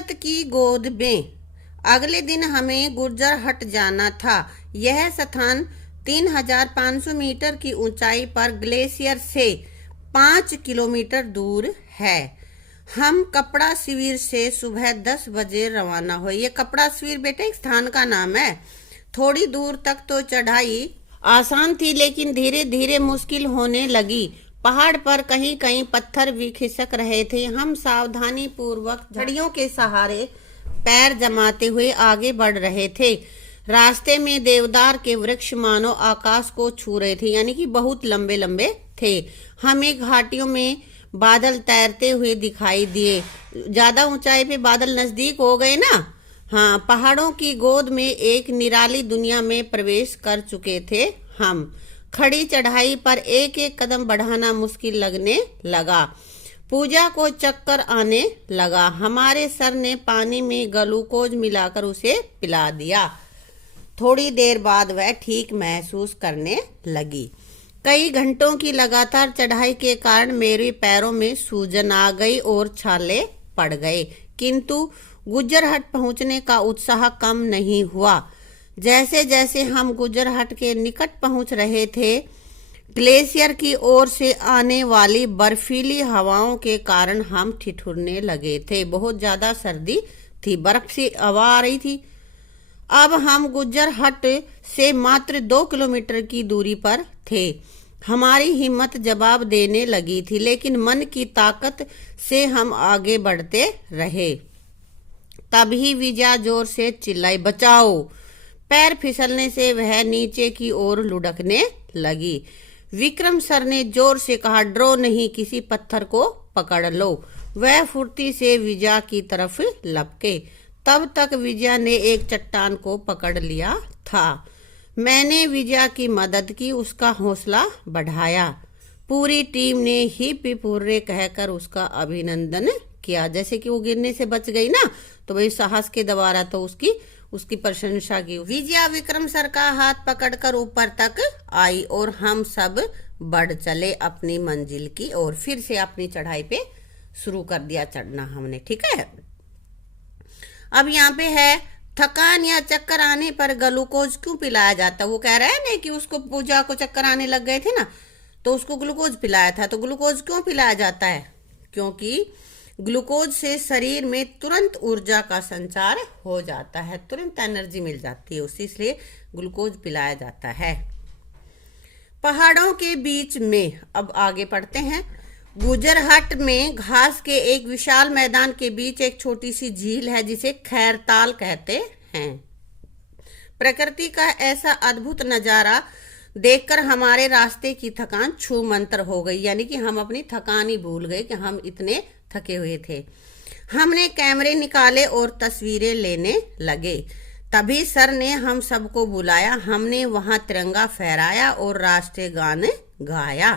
कुदरत की गोद में। अगले दिन हमें गुर्जरहट जाना था। यह स्थान 3500 मीटर की ऊंचाई पर ग्लेशियर से 5 किलोमीटर दूर है। हम कपड़ा शिविर से सुबह 10 बजे रवाना हुए। ये कपड़ा शिविर बेटे एक स्थान का नाम है। थोड़ी दूर तक तो चढ़ाई आसान थी, लेकिन धीरे धीरे मुश्किल होने लगी। पहाड़ पर कहीं कहीं पत्थर भी खिसक रहे थे। हम सावधानी पूर्वक झड़ियों के सहारे पैर जमाते हुए आगे बढ़ रहे थे। रास्ते में देवदार के वृक्ष मानो आकाश को छू रहे थे, यानी कि बहुत लंबे लंबे थे। हमें घाटियों में बादल तैरते हुए दिखाई दिए। ज्यादा ऊंचाई पे बादल नजदीक हो गए ना। हाँ, पहाड़ों की गोद में एक निराली दुनिया में प्रवेश कर चुके थे हम। खड़ी चढ़ाई पर एक एक कदम बढ़ाना मुश्किल लगने लगा। पूजा को चक्कर आने लगा। हमारे सर ने पानी में ग्लूकोज मिलाकर उसे पिला दिया। थोड़ी देर बाद वह ठीक महसूस करने लगी। कई घंटों की लगातार चढ़ाई के कारण मेरे पैरों में सूजन आ गई और छाले पड़ गए, किंतु गुर्जरहट पहुंचने का उत्साह कम नहीं हुआ। जैसे जैसे हम गुर्जरहट के निकट पहुंच रहे थे, ग्लेशियर की ओर से आने वाली बर्फीली हवाओं के कारण हम ठिठुरने लगे थे। बहुत ज्यादा सर्दी थी, बर्फ से हवा आ रही थी। अब हम गुर्जरहट से मात्र 2 किलोमीटर की दूरी पर थे। हमारी हिम्मत जवाब देने लगी थी, लेकिन मन की ताकत से हम आगे बढ़ते रहे। तभी विजया जोर से चिल्लाई, बचाओ! पैर फिसलने से वह नीचे की ओर लुढ़कने लगी। विक्रम सर ने जोर से कहा, डरो नहीं, किसी पत्थर को पकड़ लो। वह फुर्ती से विजया की तरफ लपके। तब तक विजया ने एक चट्टान को पकड़ लिया था। मैंने विजया की मदद की, उसका हौसला बढ़ाया। पूरी टीम ने हिप हिप हुर्रे कहकर उसका अभिनंदन किया। जैसे कि वो गिरने से बच गई ना, तो वही साहस के द्वारा तो उसकी प्रशंसा की। विजया विक्रम सर का हाथ पकड़कर ऊपर तक आई और हम सब बढ़ चले अपनी मंजिल की ओर। फिर से अपनी चढ़ाई पे शुरू कर दिया चढ़ना हमने, ठीक है। अब यहाँ पे है, थकान या चक्कर आने पर ग्लूकोज क्यों पिलाया जाता? वो कह रहा है ना कि उसको पूजा को चक्कर आने लग गए थे ना, तो उसको ग्लूकोज पिलाया था। तो ग्लूकोज क्यों पिलाया जाता है? क्योंकि ग्लूकोज से शरीर में तुरंत ऊर्जा का संचार हो जाता है, तुरंत एनर्जी मिल जाती है उसे, इसलिए ग्लूकोज पिलाया जाता है। पहाड़ों के बीच में अब आगे बढ़ते हैं। गुर्जरहट में घास के एक विशाल मैदान के बीच एक छोटी सी झील है, जिसे खैरताल कहते हैं। प्रकृति का ऐसा अद्भुत नजारा देखकर हमारे रास्ते की थकान छू मंतर हो गई, यानी कि हम अपनी थकान ही भूल गए कि हम इतने थके हुए थे। हमने कैमरे निकाले और तस्वीरें लेने लगे। तभी सर ने हम सबको बुलाया। हमने वहां तिरंगा फहराया और राष्ट्रीय गान गाया।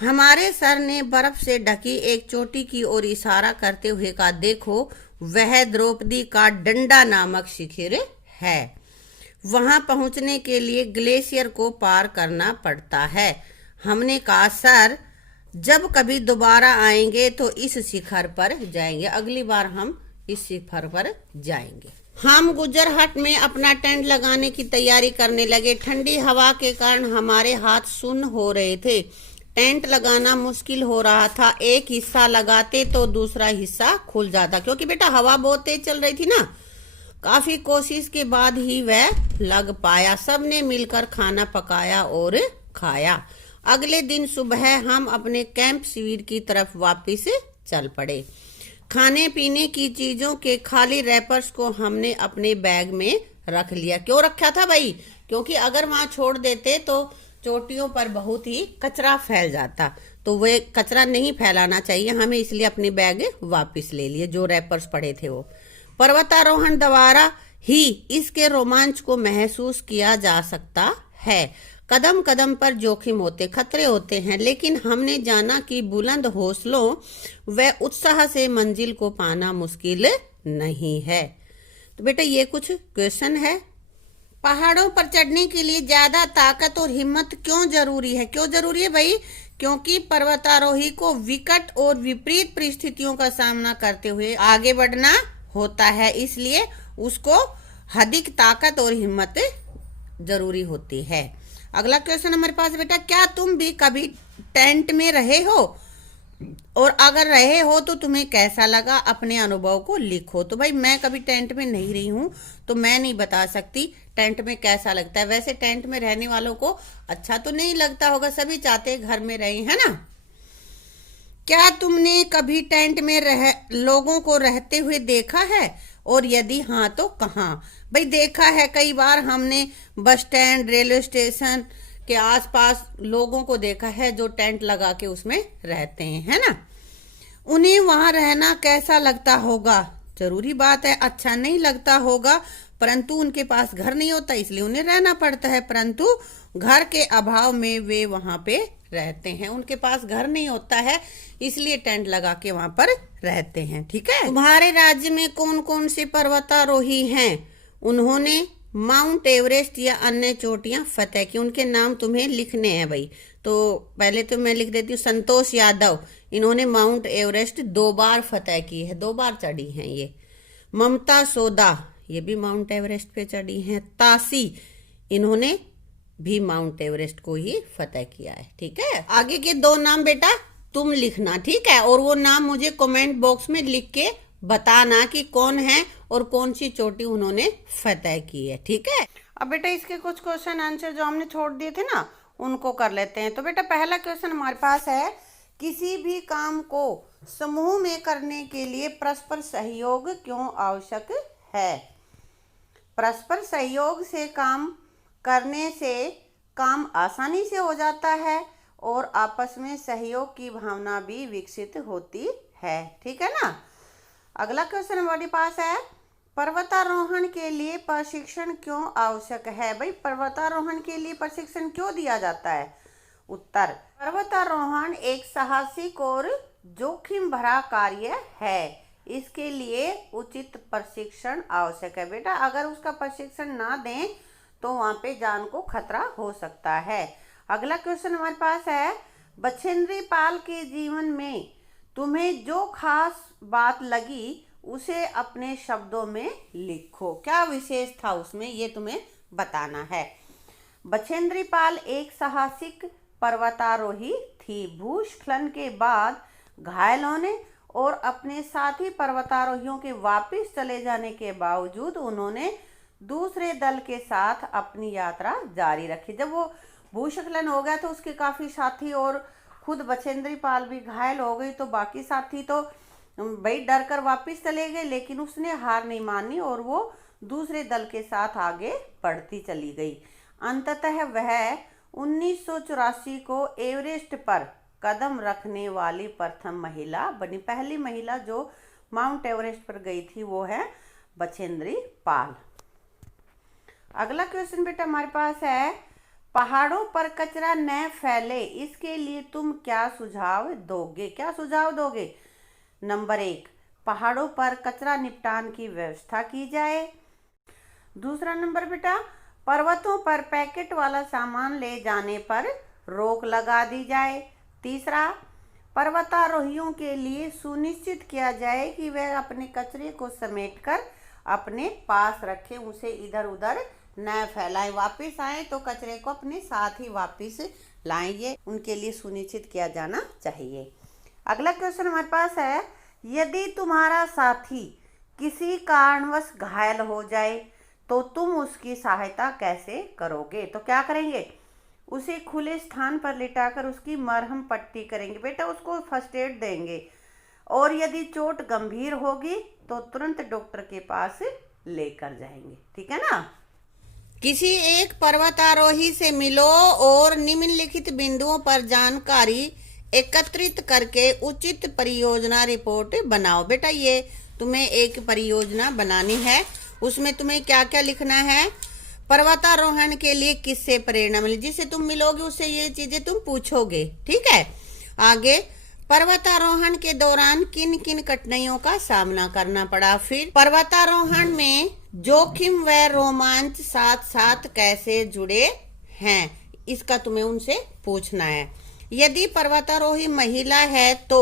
हमारे सर ने बर्फ से ढकी एक चोटी की ओर इशारा करते हुए कहा, देखो, वह द्रौपदी का डंडा नामक शिखर है। वहां पहुंचने के लिए ग्लेशियर को पार करना पड़ता है। हमने कहा, सर, जब कभी दोबारा आएंगे तो इस शिखर पर जाएंगे। अगली बार हम इस शिखर पर जाएंगे। हम गुर्जरहट में अपना टेंट लगाने की तैयारी करने लगे। ठंडी हवा के कारण हमारे हाथ सुन्न हो रहे थे। टेंट लगाना मुश्किल हो रहा था। एक हिस्सा लगाते तो दूसरा हिस्सा खुल जाता, क्योंकि बेटा हवा बहुत तेज चल रही थी ना। काफी कोशिश के बाद ही वह लग पाया। सबने मिलकर खाना पकाया और खाया। अगले दिन सुबह हम अपने कैंप शिविर की तरफ वापस चल पड़े। खाने पीने की चीजों के खाली रैपर्स को हमने अपने बैग में रख लिया। क्यों रखा था भाई? क्योंकि अगर वहां छोड़ देते तो चोटियों पर बहुत ही कचरा फैल जाता, तो वे कचरा नहीं फैलाना चाहिए हमें, इसलिए अपने बैग वापस ले लिए जो रैपर्स पड़े थे वो। पर्वतारोहण द्वारा ही इसके रोमांच को महसूस किया जा सकता है। कदम कदम पर जोखिम होते, खतरे होते हैं, लेकिन हमने जाना कि बुलंद हौसलों व उत्साह से मंजिल को पाना मुश्किल नहीं है। तो बेटा ये कुछ क्वेश्चन है। पहाड़ों पर चढ़ने के लिए ज्यादा ताकत और हिम्मत क्यों जरूरी है? क्यों जरूरी है भाई? क्योंकि पर्वतारोही को विकट और विपरीत परिस्थितियों का सामना करते हुए आगे बढ़ना होता है, इसलिए उसको अधिक ताकत और हिम्मत जरूरी होती है। अगला क्वेश्चन हमारे पास बेटा, क्या तुम भी कभी टेंट में रहे हो और अगर रहे हो तो तुम्हें कैसा लगा, अपने अनुभव को लिखो। तो भाई मैं कभी टेंट में नहीं रही हूं तो मैं नहीं बता सकती टेंट में कैसा लगता है। वैसे टेंट में रहने वालों को अच्छा तो नहीं लगता होगा, सभी चाहते हैं घर में रहें, है ना। क्या तुमने कभी टेंट में लोगों को रहते हुए देखा है और यदि हाँ तो कहाँ। भाई देखा है, कई बार हमने बस स्टैंड, रेलवे स्टेशन के आसपास लोगों को देखा है जो टेंट लगा के उसमें रहते हैं, है ना। उन्हें वहां रहना कैसा लगता होगा। जरूरी बात है अच्छा नहीं लगता होगा, परंतु उनके पास घर नहीं होता इसलिए उन्हें रहना पड़ता है, परंतु घर के अभाव में वे वहां पे रहते हैं। उनके पास घर नहीं होता है इसलिए टेंट लगा के वहां पर रहते हैं, ठीक है। तुम्हारे राज्य में कौन कौन से पर्वतारोही हैं, उन्होंने माउंट एवरेस्ट या अन्य चोटियां फतेह की, उनके नाम तुम्हें लिखने हैं भाई। तो पहले तो मैं लिख देती हूँ, संतोष यादव, इन्होंने माउंट एवरेस्ट 2 बार फतेह की है, 2 बार चढ़ी हैं ये। ममता सोदा, ये भी माउंट एवरेस्ट पे चढ़ी हैं। तासी, इन्होंने भी माउंट एवरेस्ट को ही फतेह किया है, ठीक है। आगे के 2 नाम बेटा तुम लिखना, ठीक है, और वो नाम मुझे कमेंट बॉक्स में लिख के बताना कि कौन है और कौन सी चोटी उन्होंने फतेह की है, ठीक है। अब बेटा इसके कुछ क्वेश्चन आंसर जो हमने छोड़ दिए थे ना उनको कर लेते हैं। तो बेटा पहला क्वेश्चन हमारे पास है, किसी भी काम को समूह में करने के लिए परस्पर सहयोग क्यों आवश्यक है। परस्पर सहयोग से काम करने से काम आसानी से हो जाता है और आपस में सहयोग की भावना भी विकसित होती है, ठीक है ना। अगला क्वेश्चन हमारे पास है, पर्वतारोहण के लिए प्रशिक्षण क्यों आवश्यक है। भाई पर्वतारोहण के लिए प्रशिक्षण क्यों दिया जाता है। उत्तर, पर्वतारोहण एक साहसिक और जोखिम भरा कार्य है, इसके लिए उचित प्रशिक्षण आवश्यक है। बेटा अगर उसका प्रशिक्षण ना दें तो वहां पे जान को खतरा हो सकता है। अगला क्वेश्चन हमारे पास है, बछेंद्री पाल के जीवन में तुम्हें जो खास बात लगी उसे अपने शब्दों में लिखो। क्या विशेष था उसमें ये तुम्हें बताना है। बछेंद्री पाल एक साहसिक पर्वतारोही थी। भूस्खलन के बाद घायल होने और अपने साथी पर्वतारोहियों के वापस चले जाने के बावजूद उन्होंने दूसरे दल के साथ अपनी यात्रा जारी रखी। जब वो भूस्खलन हो गया तो उसके काफी साथी और खुद बछेंद्री पाल भी घायल हो गई, तो बाकी साथी तो भाई डर कर वापिस चले गए, लेकिन उसने हार नहीं मानी और वो दूसरे दल के साथ आगे बढ़ती चली गई। अंततः वह 1984 को एवरेस्ट पर कदम रखने वाली प्रथम महिला बनी। पहली महिला जो माउंट एवरेस्ट पर गई थी वो है बछेंद्री पाल। अगला क्वेश्चन बेटा हमारे पास है, पहाड़ों पर कचरा न फैले इसके लिए तुम क्या सुझाव दोगे। क्या सुझाव दोगे। नंबर 1, पहाड़ों पर कचरा निपटान की व्यवस्था की जाए। दूसरा नंबर बेटा, पर्वतों पर पैकेट वाला सामान ले जाने पर रोक लगा दी जाए। तीसरा, पर्वतारोहियों के लिए सुनिश्चित किया जाए कि वह अपने कचरे को समेटकर अपने पास रखें, उसे इधर उधर न फैलाएं। वापस आए तो कचरे को अपने साथ ही वापस लाएं, ये उनके लिए सुनिश्चित किया जाना चाहिए। अगला क्वेश्चन हमारे पास है, यदि तुम्हारा साथी किसी कारणवश घायल हो जाए तो तुम उसकी सहायता कैसे करोगे। तो क्या करेंगे, उसे खुले स्थान पर लिटाकर उसकी मरहम पट्टी करेंगे। बेटा उसको फर्स्ट एड देंगे और यदि चोट गंभीर होगी तो तुरंत डॉक्टर के पास लेकर जाएंगे, ठीक है ना। किसी एक पर्वतारोही से मिलो और निम्नलिखित बिंदुओं पर जानकारी एकत्रित करके उचित परियोजना रिपोर्ट बनाओ। बेटा ये तुम्हें एक परियोजना बनानी है, उसमें तुम्हें क्या क्या लिखना है। पर्वतारोहण के लिए किससे प्रेरणा मिली, जिससे तुम मिलोगे उससे ये चीजें तुम पूछोगे, ठीक है। आगे, पर्वतारोहण के दौरान किन किन कठिनाइयों का सामना करना पड़ा। फिर पर्वतारोहण में जोखिम व रोमांच साथ साथ कैसे जुड़े हैं, इसका तुम्हें उनसे पूछना है। यदि पर्वतारोही महिला है तो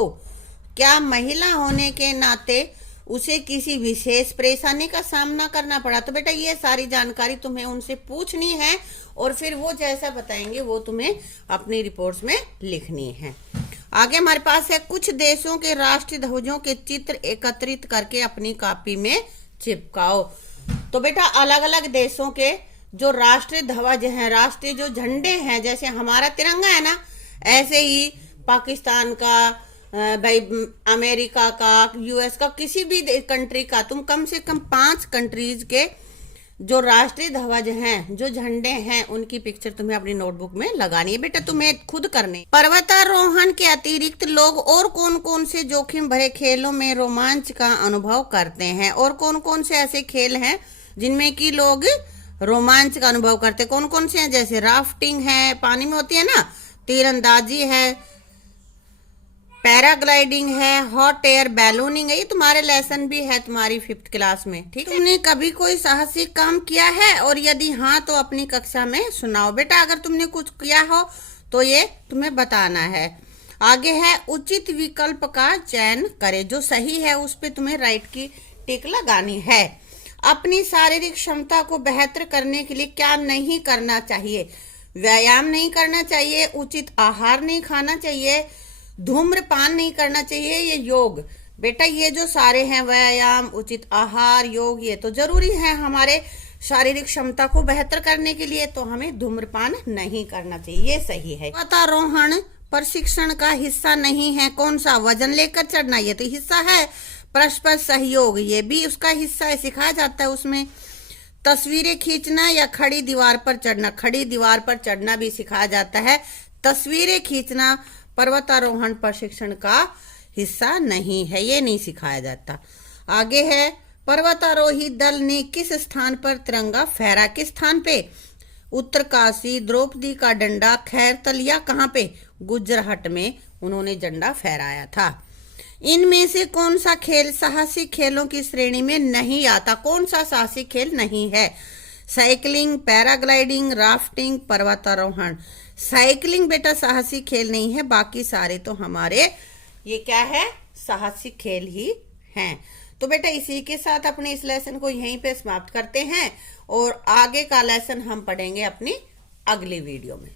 क्या महिला होने के नाते उसे किसी विशेष परेशानी का सामना करना पड़ा। तो बेटा ये सारी जानकारी तुम्हें उनसे पूछनी है और फिर वो जैसा बताएंगे वो तुम्हें अपनी रिपोर्ट्स में लिखनी है। आगे हमारे पास है कुछ देशों के राष्ट्रीय ध्वजों के चित्र एकत्रित करके अपनी कॉपी में चिपकाओ। तो बेटा अलग अलग देशों के जो राष्ट्रीय ध्वज हैं, राष्ट्रीय जो झंडे हैं, जैसे हमारा तिरंगा है ना, ऐसे ही पाकिस्तान का, भाई अमेरिका का, यूएस का, किसी भी कंट्री का तुम कम से कम 5 कंट्रीज के जो राष्ट्रीय ध्वज हैं, जो झंडे हैं, उनकी पिक्चर तुम्हें अपनी नोटबुक में लगानी है। बेटा तुम्हें खुद करनी। पर्वतारोहण के अतिरिक्त लोग और कौन कौन से जोखिम भरे खेलों में रोमांच का अनुभव करते हैं, और कौन कौन से ऐसे खेल हैं जिनमें कि लोग रोमांच का अनुभव करते हैं? कौन कौन से हैं? जैसे राफ्टिंग है, पानी में होती है ना, तीरंदाजी है, पैराग्लाइडिंग है, हॉट एयर बैलूनिंग है। ये तुम्हारे लेसन भी है तुम्हारी 5th क्लास में, ठीक है। तुमने कभी कोई साहसिक काम किया है, और यदि हाँ तो अपनी कक्षा में सुनाओ। बेटा अगर तुमने कुछ किया हो तो ये तुम्हें बताना है। आगे है उचित विकल्प का चयन करें, जो सही है उस पे तुम्हें राइट की टिक लगानी है। अपनी शारीरिक क्षमता को बेहतर करने के लिए क्या नहीं करना चाहिए? व्यायाम नहीं करना चाहिए, उचित आहार नहीं खाना चाहिए, धूम्रपान नहीं करना चाहिए, ये योग। बेटा ये जो सारे हैं, व्यायाम, उचित आहार, योग, ये तो जरूरी है हमारे शारीरिक क्षमता को बेहतर करने के लिए, तो हमें धूम्रपान नहीं करना चाहिए, ये सही है। पर्वतारोहण प्रशिक्षण का हिस्सा नहीं है। कौन सा? वजन लेकर चढ़ना, ये तो हिस्सा है। परस्पर सहयोग, ये भी उसका हिस्सा है, सिखाया जाता है उसमें। तस्वीरें खींचना या खड़ी दीवार पर चढ़ना, खड़ी दीवार पर चढ़ना भी सिखाया जाता है। तस्वीरें खींचना पर्वतारोहण प्रशिक्षण का हिस्सा नहीं है, ये नहीं सिखाया जाता। आगे है पर्वतारोही दल ने किस स्थान पर तिरंगा फहरा? किस स्थान पे? उत्तरकाशी, द्रौपदी का डंडा, खैरतल, या कहाँ पे? गुजराहट में उन्होंने झंडा फहराया था। इनमें से कौन सा खेल साहसिक खेलों की श्रेणी में नहीं आता? कौन सा साहसिक खेल नहीं है? साइकिलिंग, पैराग्लाइडिंग, राफ्टिंग, पर्वतारोहण। साइकिलिंग बेटा साहसिक खेल नहीं है, बाकी सारे तो हमारे ये क्या है, साहसिक खेल ही हैं। तो बेटा इसी के साथ अपने इस लेसन को यहीं पे समाप्त करते हैं, और आगे का लेसन हम पढ़ेंगे अपनी अगली वीडियो में।